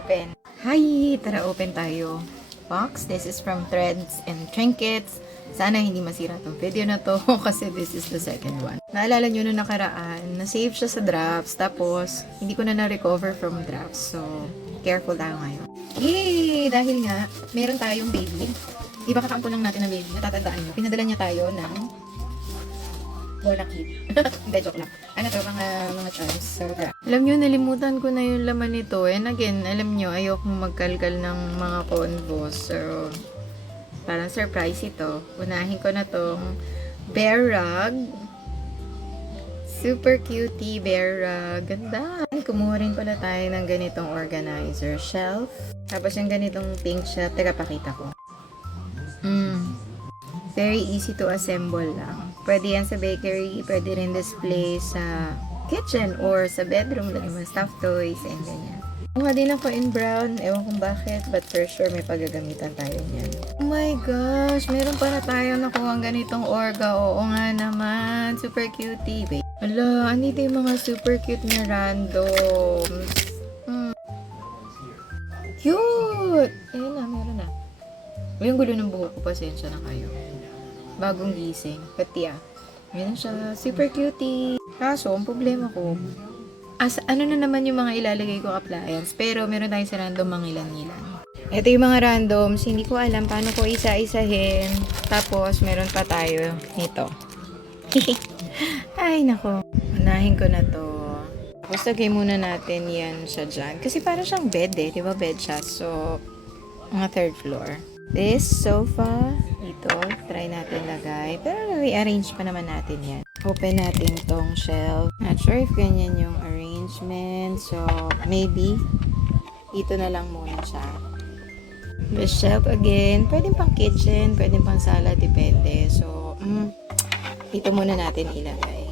open. Hi! Tara, open tayo. Box. This is from Threads and Trinkets. Sana hindi masira tong video na to kasi this is the second one. Naalala nyo nung nakaraan, na-save siya sa drafts, tapos hindi ko na na-recover from drafts. So, careful tayo ngayon. Yay! Dahil nga, meron tayong baby. Di ba kakampon lang natin ng baby? Natatandaan nyo, pinadala niya tayo ng bola kit. Hindi, joke lang. Ano to, mga charms. So, alam nyo, nalimutan ko na yung laman nito. And again, alam nyo, ayokong magkalkal ng mga convos. So, parang surprise ito. Unahin ko na tong bear rug. Super cutie bear rug. Ganda. Kumuha rin pala tayo ng ganitong organizer shelf. Tapos yung ganitong pink shelf. Teka, pakita ko. Very easy to assemble lang. Pwede yan sa bakery, pwede rin display sa kitchen or sa bedroom. Lagyan mo stuffed toys and ganyan. Kumuha din ako in brown. Ewan kung bakit, but for sure may paggagamitan tayo niyan. Oh my gosh, meron para tayo nakuha ang ganitong orga. Oo nga naman. Super cutie. Wait. Ala, andito yung mga super cute na randoms. Cute! Ayun na, meron na. Yung gulo ng buhok ko, pasensya na kayo. Bagong gising. Katya. Ganun siya. Super cutie. Kaso, ang problema ko, ano na naman yung mga ilalagay ko appliance. Pero, meron tayong sa random mga ilan-ilan. Ito yung mga randoms. Hindi ko alam paano ko isa-isahin. Tapos, meron pa tayo nito. Ay, nako. Unahin ko na to. Tapos, lagay muna natin yan siya dyan. Kasi parang siyang bed eh. Diba bed siya? So, mga third floor. This sofa, ito, try natin lagay. Pero rearrange pa naman natin yan. Open natin tong shelf. Not sure if ganyan yung arrangement. So, maybe, ito na lang muna siya. The shelf again, pwedeng pang kitchen, pwedeng pang sala, depende. So, ito muna natin ilagay.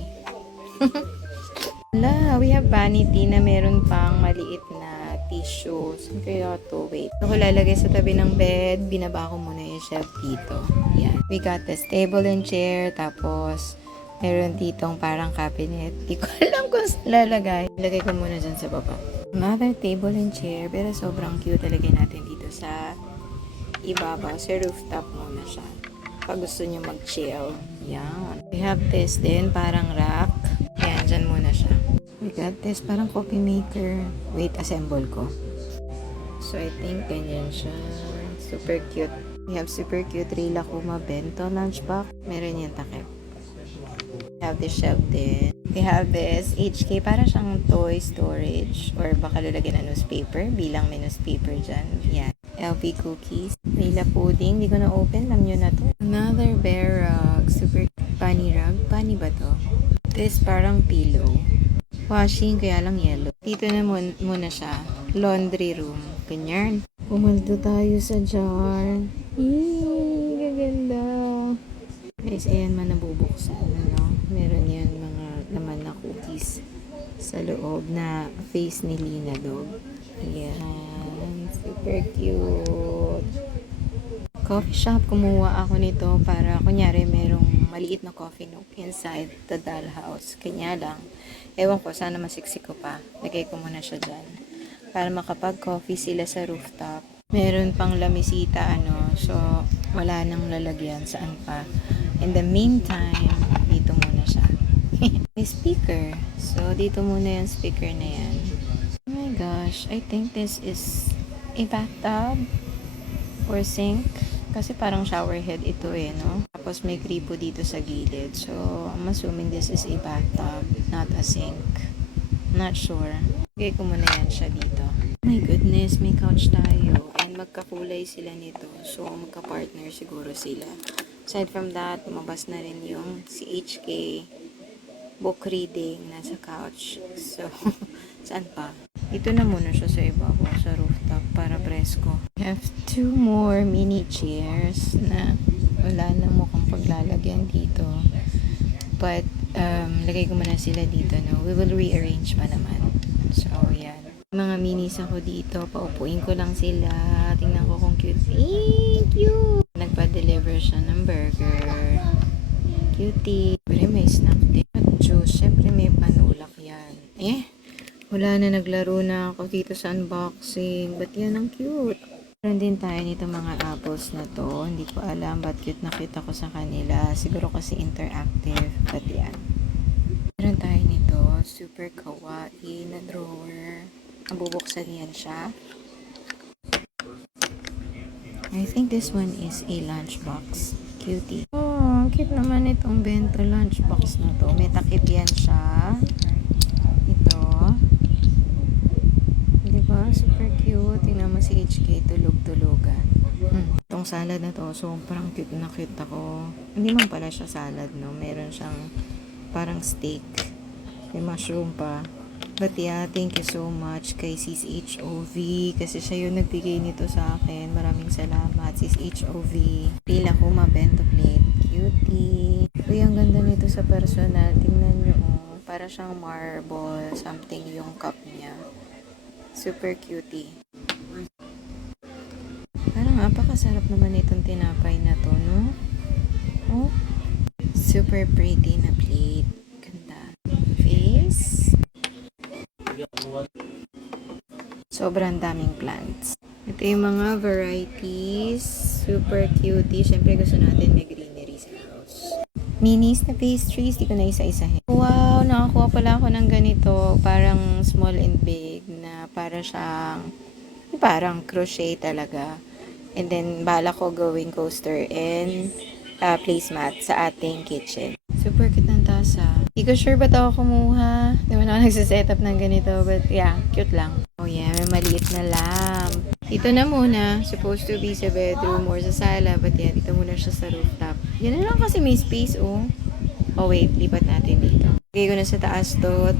Wala, we have vanity na meron pang maliit na tissues. Kaya to, wait. Ako lalagay sa tabi ng bed, binaba ko muna yung shelf dito. Yan. We got this table and chair, tapos meron ditong parang cabinet. Di ko alam kung saan lalagay. Lagay ko muna dyan sa baba. Another table and chair, pero sobrang cute talaga natin dito sa ibabaw. Sa rooftop muna siya. Pag gusto nyo mag-chill. Yan. We have this din, parang rack. Yan, dyan muna siya. We got this, parang coffee maker. Wait, assemble ko. So, I think ganyan siya. Super cute. We have super cute Rila Kuma bento lunchbox. Meron yung takip. We have this shelf din. We have this HK, parang siyang toy storage. Or baka lalagyan ng newspaper. Bilang may newspaper dyan. Yan. LV cookies. Rila pudding. Di ko na open. Alam nyo na to. Another bear rug. Super bunny rug. Bunny ba to? This parang pillow. Washing, kaya lang yellow. Dito na muna siya. Laundry room. Ganyan. Pumaldo tayo sa jar. Yee, gaganda. Guys, ayan man nabubuksan. Ano? Meron yan mga laman na cookies sa loob na face ni Lina Dog. Ayan. Super cute. Coffee shop. Kumuha ako nito para kunyari merong maliit na coffee nook inside the dollhouse. Kanya lang. Ewan ko, sana masiksik ko pa. Lagay ko muna siya dyan. Para makapag-coffee sila sa rooftop. Meron pang lamisita, So, wala nang lalagyan. Saan pa? In the meantime, dito muna siya. May speaker. So, dito muna yung speaker na yan. Oh my gosh. I think this is a bathtub or sink. Kasi parang shower head ito no? Tapos may gripo dito sa gilid. So, I'm assuming this is a bathtub, not a sink. Not sure. Okay ko muna yan siya dito. Oh my goodness, may couch tayo. And magkakulay sila nito. So, magka-partner siguro sila. Aside from that, lumabas na rin yung si HK book reading nasa couch. So, saan pa? Dito na muna siya sa ibabaw sa rooftop para presko. We have 2 more mini chairs na wala na mukhang paglalagyan dito. But, lagay ko muna sila dito, We will rearrange pa naman. So, yan. Mga minis ako dito. Paupuin ko lang sila. Tingnan ko kung cute. Thank you! Nagpa-deliver siya ng burger. Cutie. Pero may snack din. At juice. Siyempre may panulak yan. Wala na, naglaro na ako dito sa unboxing. Ba't yan ang cute? Meron din tayo nito mga apples na to. Hindi ko alam ba't cute na cute ako sa kanila. Siguro kasi interactive. But yan. Meron tayo nito. Super kawaii na drawer. Bubuksan yan siya. I think this one is a lunchbox. Cutie. Oh, cute naman itong bento lunchbox na to. May takip yan siya. Ito. Diba? Super cute. Tingnan mo si HK tulog-tulugan. Itong salad na to, sobrang cute na cute ako. Hindi man pala siya salad, no? Meron siyang parang steak. May mushroom pa. But yeah, thank you so much kay Sis HOV kasi siya yung nagbigay nito sa akin. Maraming salamat, Sis HOV. Pila ko mabento plate. Cutie. Uy, ang ganda nito sa personal. Tingnan nyo, oh. Para siyang marble, something yung cup niya. Super cutie. Parang napakasarap naman itong tinapay na to, no? Oh. Super pretty na plate. Ganda. Face. Sobrang daming plants. Ito yung mga varieties. Super cutie. Siyempre gusto natin may greenery sa house. Minis na pastries. Di ko na isa-isahin. Wow! Nakakuha pala ako ng ganito. Parang small and big na para siyang parang crochet talaga. And then bala ko gawing coaster and placemat sa ating kitchen. Super cute ng tasa. Hindi ko sure ba't ako kumuha. Hindi man ako nagsiset-up ng ganito. But yeah, cute lang. Oh yeah, may maliit na lamp. Dito na muna. Supposed to be sa bedroom or sa sala. But yeah, dito muna siya sa rooftop. Yan na lang kasi may space, oh. Oh wait, lipat natin dito. Lagay ko na sa taas to.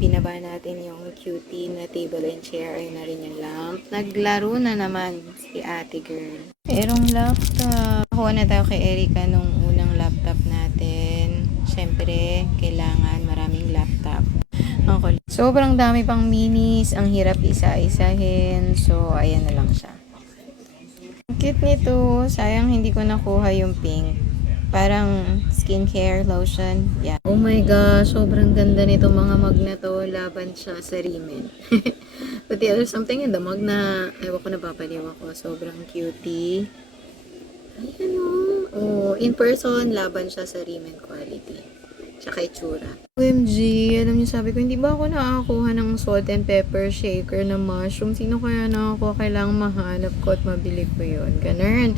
Binaba natin yung cutie na table and chair. Ayun na rin yung lamp. Naglaro na naman si ate girl. Merong laptop. Nakuha na tayo kay Erica nung unang laptop natin. Siyempre, kailangan maraming laptop. Okay. Sobrang dami pang minis. Ang hirap isa-isahin. So, ayan na lang siya. Ang cute nito. Sayang hindi ko nakuha yung pink. Parang skincare lotion. Yeah. Oh my gosh, sobrang ganda nito mga mug na to. Laban siya sa Rimmel. But yeah, there's something in the mug na ewan ko, napapaliw ako. Sobrang cutie. Ayan oh. Oh, in person, laban siya sa Rimmel quality. Tsaka itsura. OMG, alam niyo sabi ko, hindi ba ako nakakakuha ng salt and pepper shaker na mushroom? Sino kaya nakakuha? Kailangang mahanap ko at mabili ko yun. Ganun.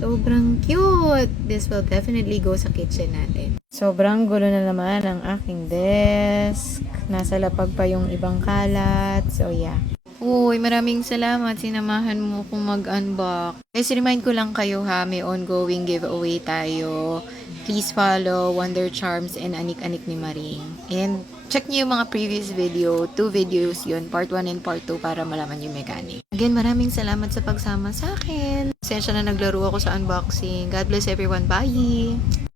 Sobrang cute! This will definitely go sa kitchen natin. Sobrang gulo na naman ang aking desk. Nasa lapag pa yung ibang kalat. So yeah. Uy, maraming salamat. Sinamahan mo kung mag-unbox. Guys, remind ko lang kayo ha, may ongoing giveaway tayo. Please follow Wonder Charms and Anik-Anik ni Maring. And check niyo yung mga previous video. 2 videos yun. Part 1 and part 2 para malaman yung mechanic. Again, maraming salamat sa pagsama sa akin. Pasensya na naglaro ako sa unboxing. God bless everyone. Bye!